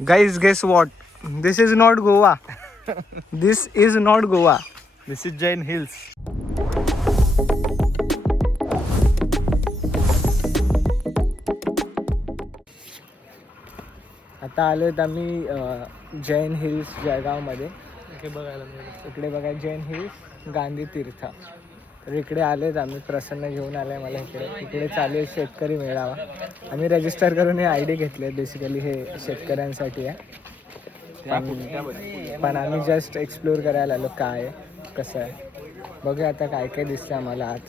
Guys, guess what? This is not Goa. This is not Goa. This is Jain Hills. आता आलोत आम्ही Jain hills जळगावमध्ये. इकडे बघा Jain hills Gandhi तीर्थ. तर इकडे आलेत आम्ही. प्रसन्न घेऊन आलाय मला इकडे चालू आहे शेतकरी मेळावा. आम्ही रजिस्टर करून हे ID घेतले. बेसिकली हे शेतकऱ्यांसाठी आहे. पण आम्ही जस्ट एक्सप्लोर करायला आलो काय आहे कसं आहे. बघूया आता काय काय दिसतं आम्हाला आत.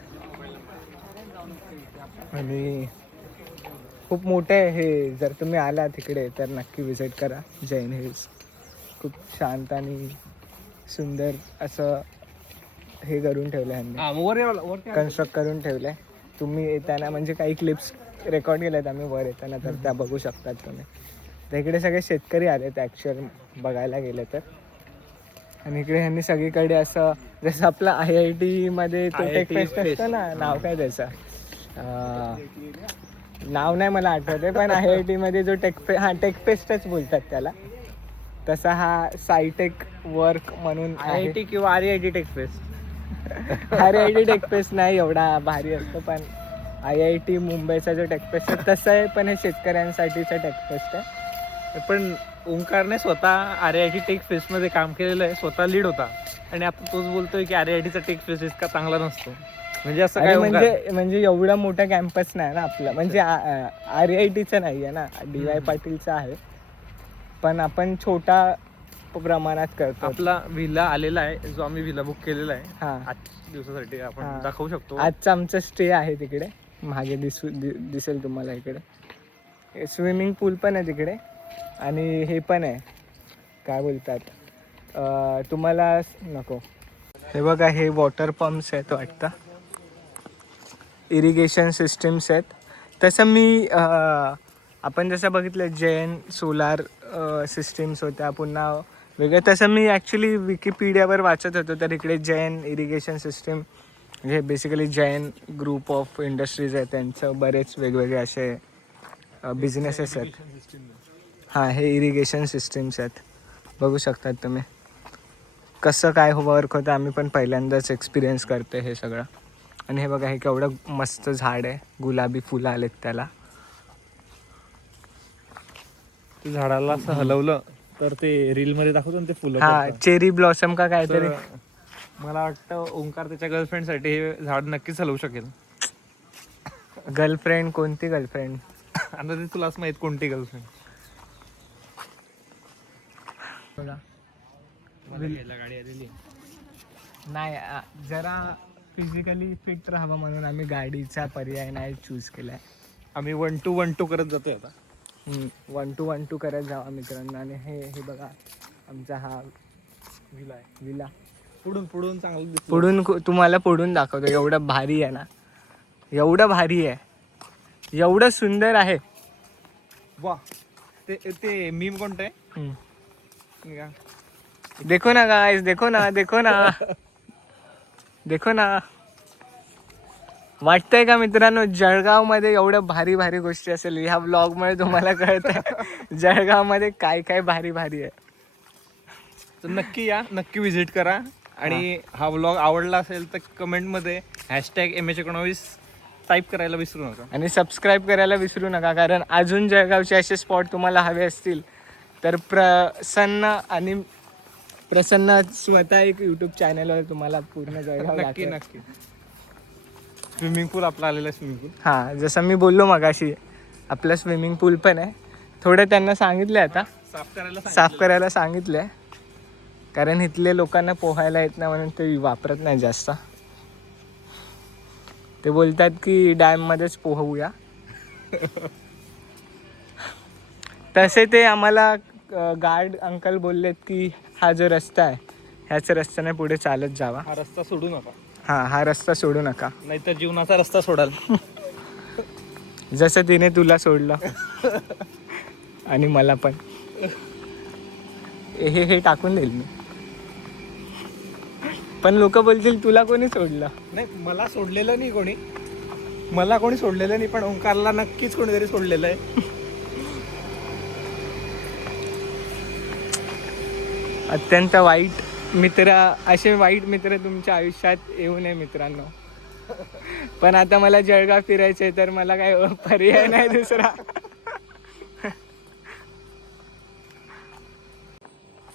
आणि खूप मोठं आहे हे. जर तुम्ही आला तिकडे तर नक्की विजिट करा जैन हिल्स. खूप शांत आणि सुंदर असं हे करून ठेवलं आहे, कन्स्ट्रक्ट करून ठेवलं आहे. तुम्ही येताना म्हणजे काही क्लिप्स रेकॉर्ड केल्यात आम्ही वर येताना, तर त्या बघू शकतात तुम्ही. तर इकडे सगळे शेतकरी आलेत ॲक्च्युअल बघायला गेलं तर. आणि इकडे ह्यांनी सगळीकडे असं जसं आपलं IIT मध्ये तो टेक फेस्ट असतो ना, नाव काय त्याचं नाव नाही मला आठवत आहे, पण IIT मध्ये जो टेक फेस्टच बोलतात त्याला, तसा हा सायटेक वर्क म्हणून IIT किंवा RIT tech fest. RIT tech fest नाही एवढा भारी असतो, पण IIT मुंबईचा जो टेक फेस्ट आहे तसं आहे, पण हे शेतकऱ्यांसाठीचं टेक फेस्ट आहे. पण ओंकारने स्वतः RIT टेक फेस्ट मध्ये काम केलेलं आहे, स्वतः लीड होता. आणि आता तोच बोलतोय की RITचा टेक फेस्ट इतका चांगला नसतो. म्हणजे असं काय म्हणजे एवढा मोठा कॅम्पस नाही ना आपला, म्हणजे RITचं नाही आहे ना, DY पाटीलचा आहे, पण आपण छोटा प्रमाणात करतो. आपला विला आलेला आहे, जो आम्ही विला बुक केलेला आहे हा 8 दिवसासाठी. आपण दाखवू शकतो. आजचा आमचा स्टे आहे तिकडे. मागे दिसेल तुम्हाला इकडे. स्विमिंग पूल पण आहे तिकडे आणि हे पण आहे काय बोलतात तुम्हाला नको. हे बघा हे वॉटर पंप्स आहेत वाटतं, इरिगेशन सिस्टीम्स आहेत. तसं मी आपण जसं बघितलं जैन सोलार सिस्टीम्स होत्या पुन्हा वेगळं, तसं मी ॲक्च्युली विकिपीडियावर वाचत होतो. तर इकडे जैन इरिगेशन सिस्टीम म्हणजे basically Jain group of industries आहेत, त्यांचं बरेच वेगवेगळे असे बिझनेसेस आहेत. हां, हे इरिगेशन सिस्टीम्स आहेत. बघू शकतात तुम्ही कसं काय वर्क होतं. आम्ही पण पहिल्यांदाच एक्सपिरियन्स करतो हे सगळं. आणि हे बघा हे केवढं मस्त झाड आहे, गुलाबी फुलं आलेत त्याला. ते झाडाला असं हलवलं तर ते रील मध्ये दाखवतो ना ते फुलं. हा चेरी ब्लॉसम का काहीतरी. मला वाटतं ओंकार त्याच्या गर्लफ्रेंड साठी हे झाड नक्कीच हलवू शकेल. गर्लफ्रेंड? कोणती गर्लफ्रेंड? आता ते तुलाच माहित कोणती गर्लफ्रेंड. गाडी आलेली नाही, जरा फिजिकली फिट राहावं म्हणून आम्ही गाडीचा पर्याय नाही चूज केलाय. आम्ही 1 to 1 2 करत जातोय आता. 1 to 1 2 करत जावा मित्रांना. आणि हे बघा आमचा हा विला आहे. विला पुढून चांगलं दिसतं. पुढून तुम्हाला पुढून दाखवतो. एवढं भारी आहे ना, एवढं भारी आहे, एवढं सुंदर आहे. वा, ते मीम कोणतं आहे? देखो ना गाइस, देखो ना, देखो ना, देखो ना. वाटतंय का मित्रांनो जळगाव मध्ये एवढं भारी भारी गोष्टी असेल? ह्या व्लॉग मध्ये तुम्हाला कळतंय जळगाव मध्ये काय काय भारी भारी आहे. तर नक्की या, नक्की विजिट करा. आणि हा व्लॉग आवडला असेल तर कमेंटमध्ये #MH19 टाईप करायला विसरू नका. आणि सबस्क्राईब करायला विसरू नका, कारण अजून जळगावचे असे स्पॉट तुम्हाला हवे असतील तर प्रसन्न स्वतः एक यूट्यूब चॅनलवर तुम्हाला पूर्ण जळगाव नक्की नक्की. स्विमिंग पूल आपला आलेला आहे. स्विमिंग पूल हां, जसं मी बोललो मगाशी आपलं स्विमिंग पूल पण आहे. थोडं त्यांना सांगितलं आता साफ करायला सांगितलं, कारण इथले लोकांना पोहायला येत नाही म्हणून ते वापरत नाही जास्त. ते बोलतात की डॅममध्येच पोहूया. तसे ते आम्हाला गार्ड अंकल बोललेत की हा जो रस्ता आहे ह्याच रस्त्याने पुढे चालत जावा. हा रस्ता सोडू नका. हां, हा रस्ता सोडू नका, नाहीतर जीवनाचा रस्ता सोडाल. जसं तिने तुला सोडलं आणि मला पण. हे टाकून देईल मी, पण लोक बोलतील तुला कोणी सोडलं. नाही, मला सोडलेलं नाही कोणी, मला कोणी सोडलेलं नाही, पण ओंकारला नक्कीच कोणीतरी सोडलेलं आहे. अत्यंत वाईट मित्र, असे वाईट मित्र तुमच्या आयुष्यात येऊ नये मित्रांनो. पण आता मला जळगाव फिरायचं आहे तर मला काय पर्याय नाही दुसरा.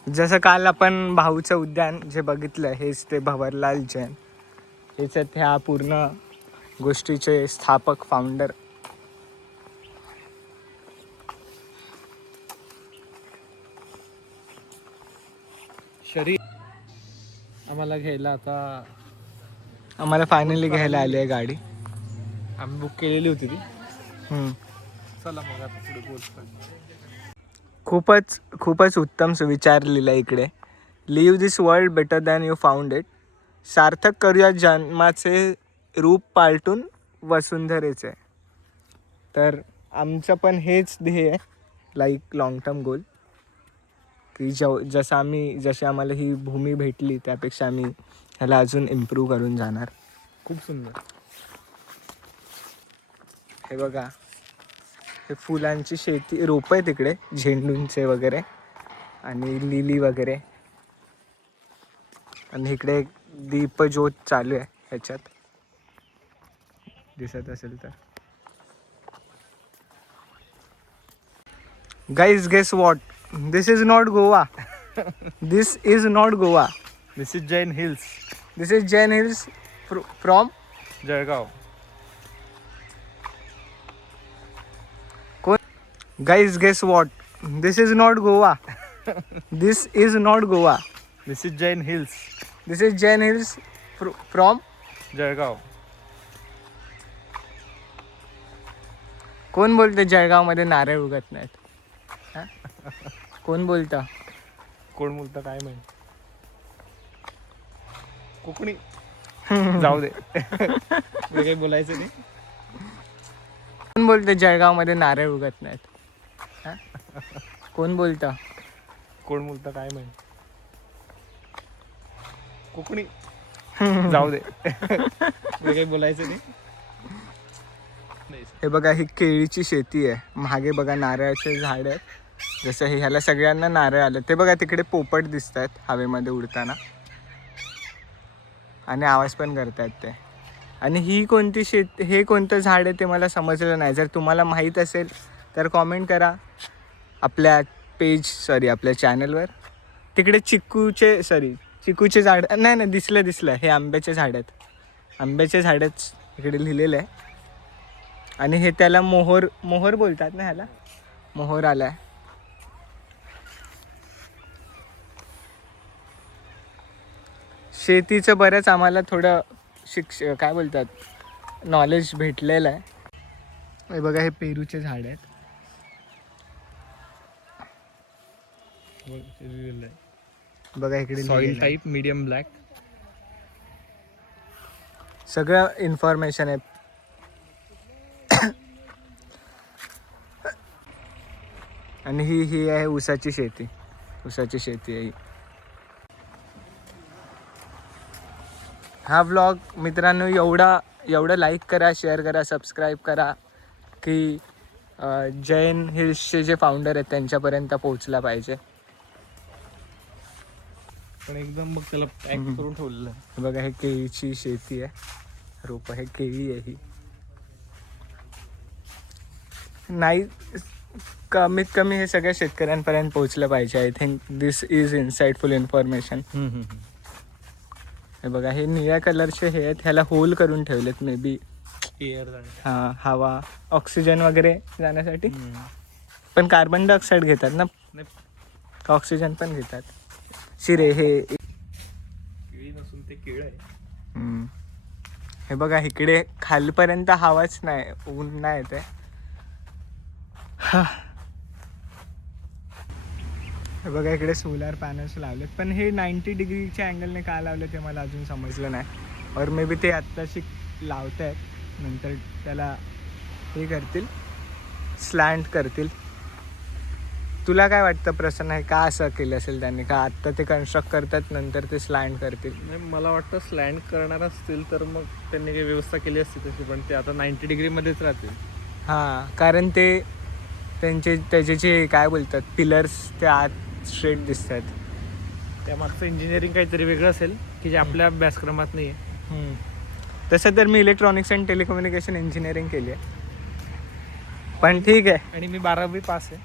जसं काल आपण भाऊचं उद्यान जे बघितलं, हेच ते भंवरलाल जैन, याच्यात ह्या पूर्ण गोष्टीचे स्थापक फाउंडर. शरीर आम्हाला घ्यायला आता आम्हाला फायनली घ्यायला आली आहे गाडी. आम्ही बुक केलेली होती ती. हम्म. चला मग आता पुढे बोलतो. खूपच उत्तम सुविचार लिहिला इकडे. Live this world better than you found it. सार्थक करूया जन्माचे रूप पालटून वसुंधरेचे. तर आमचं पण हेच ध्येय आहे, लाईक लॉंग टर्म गोल, की जशी आम्हाला ही भूमी भेटली त्यापेक्षा आम्ही ह्याला अजून इम्प्रूव्ह करून जाणार. खूप सुंदर. हे बघा, हे फुलांची शेती, रोपं आहे तिकडे, झेंडूंचे वगैरे आणि लिली वगैरे. आणि इकडे एक दीपज्योत चालू आहे ह्याच्यात, दिसत असेल तर. Guys guess what, this is not Goa. This is not Goa. This is Jain Hills. This is Jain Hills from Jalgaon. Guys guess what, this is not Goa. This is not Goa. This is Jain Hills. This is Jain Hills from Jalgaon. कोण बोलतं जळगावमध्ये नारळ उगत नाहीत? हा? कोण बोलतं? कोण बोलतं काय माहिती. कोकणी. जाऊ दे. तुला काही बोलायचं नाही. कोण बोलतं जळगावमध्ये नारळ उगत नाहीत? हा? कोण बोलतं? कोण बोलतं काय माहिती. कोकणी. जाऊ दे. तुला काही बोलायचं नाही. हे बघा, ही केळीची शेती आहे. मागे बघा नारळाचे झाड आहेत. जसं ह्याला सगळ्यांना नारळ आलं. ते बघा तिकडे पोपट दिसत आहेत हवेमध्ये उडताना आणि आवाज पण करतायत ते. आणि ही कोणती हे कोणतं झाड आहे ते मला समजलं नाही. जर तुम्हाला माहीत असेल तर कॉमेंट करा आपल्या आपल्या चॅनलवर. तिकडे चिकूचे झाड नाही, दिसलं हे आंब्याचे झाड आहेत. आंब्याचे झाडच इकडे लिहिलेलं आहे. आणि हे त्याला मोहर बोलतात ना, ह्याला मोहर आलाय. शेतीचं बरंच आम्हाला थोडं काय बोलतात, नॉलेज भेटलेलं आहे. हे बघा, हे पेरूचे झाड आहेत. बघा इकडे सॉइल टाईप मीडियम ब्लॅक. सगळं इन्फॉर्मेशन आहे. आणि ही आहे ऊसाची शेती आहे ही. हा व्लॉग मित्रांनो एवढं लाईक करा, शेअर करा, सबस्क्राईब करा की जैन हिल्सचे जे फाउंडर आहेत त्यांच्यापर्यंत पोहोचला पाहिजे. पण एकदम मग त्याला पॅक करून ठेवलेलं. बघा, हे केळीची शेती आहे, रोपं, हे केळी आहे ही. नाही, कमीत कमी हे सगळ्या शेतकऱ्यांपर्यंत पोहोचलं पाहिजे. I think this is insightful information. हे बघा, हे निळ्या कलरचे हे आहेत. ह्याला होल करून ठेवलेत, मे बी एअर. हां, हवा ऑक्सिजन वगैरे जाण्यासाठी. पण कार्बन डायऑक्साईड घेतात ना, का ऑक्सिजन पण घेतात? शिरे हे केळी नसून ते केळ आहे. हे बघा, इकडे खालपर्यंत हवाच नाही, ऊन नाही येते. हे बघा, इकडे सोलार पॅनल्स लावलेत. पण हे 90 डिग्रीच्या अँगलने का लावले ते मला अजून समजलं नाही. और मे बी ते आत्ताशी लावत आहेत, नंतर त्याला हे करतील, स्लँट करतील. तुला काय वाटतं प्रसन्न, आहे का असं केलं असेल त्यांनी? का आत्ता ते कन्स्ट्रक्ट करतात, नंतर ते स्लँट करतील? नाही, मला वाटतं स्लँड करणार असतील तर मग त्यांनी काही व्यवस्था केली असती तशी. पण ते आता 90 डिग्रीमध्येच राहतील. हां, कारण ते त्याचे जे काय बोलतात पिलर्स, ते आत स्ट्रेट दिसत आहेत. त्यामागचं इंजिनिअरिंग काहीतरी वेगळं असेल की जे आपल्या अभ्यासक्रमात नाही आहे. तसं तर मी इलेक्ट्रॉनिक्स अँड टेलिकम्युनिकेशन इंजिनिअरिंग केली आहे, पण ठीक आहे. आणि मी 12वी पास आहे.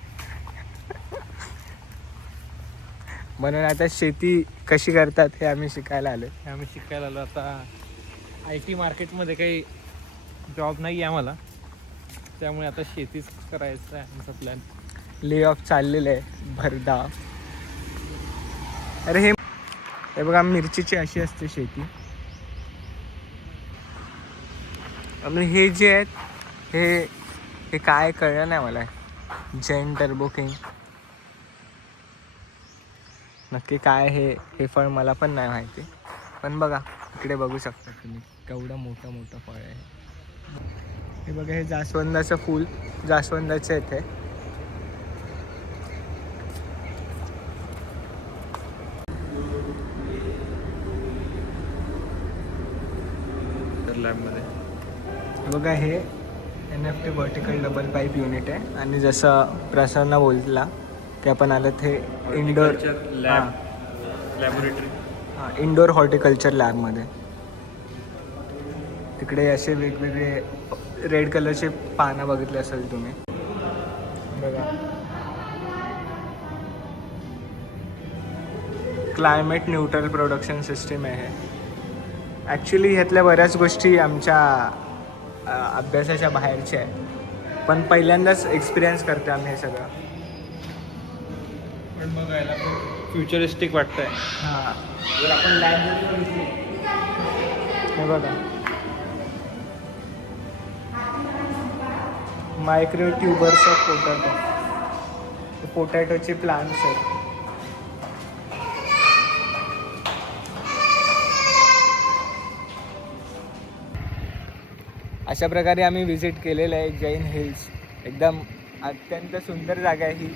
म्हणून आता शेती कशी करतात हे आम्ही शिकायला आलो. हे आम्ही शिकायला आलो. आता IT मार्केटमध्ये काही जॉब नाही आहे आम्हाला, त्यामुळे आता शेतीच करायचं आहे आमचा प्लॅन. ले ऑफ चाललेलं आहे भरधाव. अरे हे बघा, मिरचीची अशी असते शेती. आणि हे जे आहेत हे काय कळलं नाही मला. जैन टर्बो किंग नक्की काय हे फळ मला पण नाही माहिती. पण बघा इकडे बघू शकता तुम्ही केवढं मोठं मोठं फळ आहे. हे बघा, हे जास्वंदाचं फूल, जास्वंदाचं येते. लॅबमध्ये बघा, हे NFT vertical double pipe unit आहे. आणि जसं प्रसन्न बोलला की आपण आलं ते इंडोर लॅबोरेटरी. हां, इंडोर हॉर्टिकल्चर लॅबमध्ये. तिकडे असे वेगवेगळे रेड कलरचे पानं बघितले असेल तुम्ही. बघा, क्लायमेट न्यूट्रल प्रोडक्शन सिस्टीम आहे. ॲक्च्युली ह्यातल्या बऱ्याच गोष्टी आमच्या अभ्यासाच्या बाहेरच्या आहे, पण पहिल्यांदाच एक्सपिरियन्स करतो आम्ही हे सगळं. पण बघायला फ्युचरिस्टिक वाटतंय. हां, जर आपण लॅब बघितली, हे बघा, मायक्रो ट्युबर्स ऑफ पोटॅटो. पोटॅटोचे प्लांट्स आहेत. अशा प्रकारे आम्ही व्हिजिट केलेलं आहे जैन हिल्स. एकदम अत्यंत सुंदर जागा आहे ही,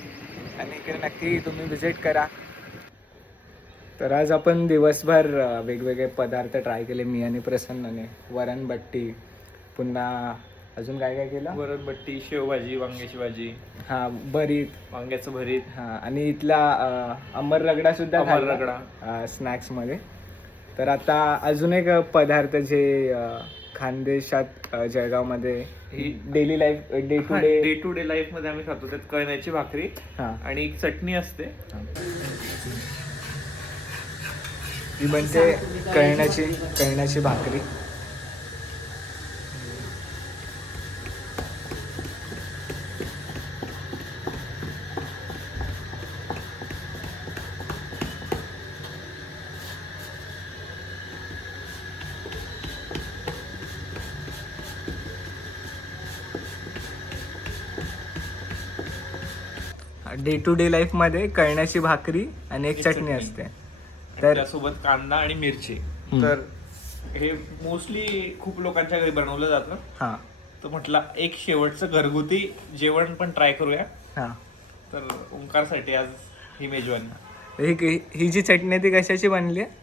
आणि इकडे नक्की तुम्ही व्हिजिट करा. तर आज आपण दिवसभर वेगवेगळे पदार्थ ट्राय केले मी आणि प्रसन्नने. वरणबट्टी, पुन्हा अजून काय काय केलं? वरणबट्टी, शेवभाजी, वांग्याची भाजी, हां, भरीत, वांग्याचं भरीत, हां, आणि इथला अमर रगडा सुद्धा अमर रगडा स्नॅक्समध्ये. तर आता अजून एक पदार्थ जे खानदेशात जळगावमध्ये ही daily life day to day life मध्ये आम्ही खातो. त्यात कळण्याची भाकरी हां, आणि एक चटणी असते. ही बनते कळण्याची भाकरी. डे टू डे लाईफमध्ये कळण्याची भाकरी आणि एक चटणी असते. तर त्यासोबत कांदा आणि मिरची. तर हे मोस्टली खूप लोकांच्या घरी बनवलं जातं. हां, तर म्हटलं एक शेवटचं घरगुती जेवण पण ट्राय करूया. हां. तर ओंकारसाठी आज ही मेजवानी. ही जी चटणी ती कशाची बनली आहे?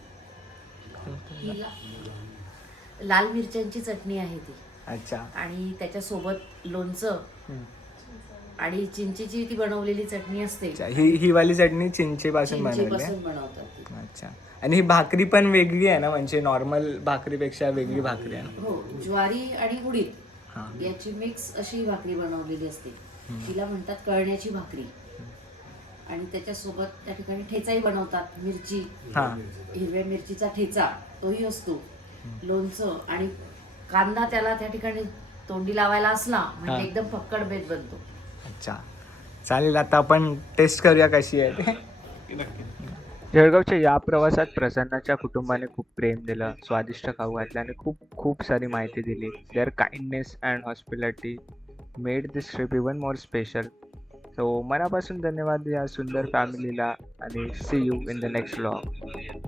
लाल मिरच्यांची चटणी आहे ती. अच्छा. आणि त्याच्यासोबत लोणचं आणि चिंचेची ती बनवलेली चटणी असते. अच्छा, ही वाली चटणी चिंचेपासून बनवली आहे. चिंचेपासून बनवतात ती. अच्छा. आणि ही भाकरी पण वेगळी आहे ना, म्हणजे नॉर्मल भाकरीपेक्षा वेगळी भाकरी आहे ना? हो, ज्वारी आणि उडीद हां, याची मिक्स अशी भाकरी बनवलेली असते. तिला म्हणतात कळण्याची भाकरी. आणि त्याच्यासोबत त्या ठिकाणी ठेचाही बनवतात. मिरची, हां, हिरव्या मिरचीचा ठेचा तोही असतो. लोणचं आणि कांदा त्याला त्या ठिकाणी तोंडी लावायला असला म्हणजे एकदम फक्कड बेत बनतो. अच्छा, चालेल. आता आपण टेस्ट करूया कशी आहे ते. नक्की. जळगावच्या या प्रवासात प्रसन्नाच्या कुटुंबाने खूप प्रेम दिलं, स्वादिष्ट खाऊ घातलं आणि खूप खूप सारी माहिती दिली. Their kindness and hospitality made this trip even more special. So मनापासून धन्यवाद या सुंदर फॅमिलीला, आणि see you in the next vlog.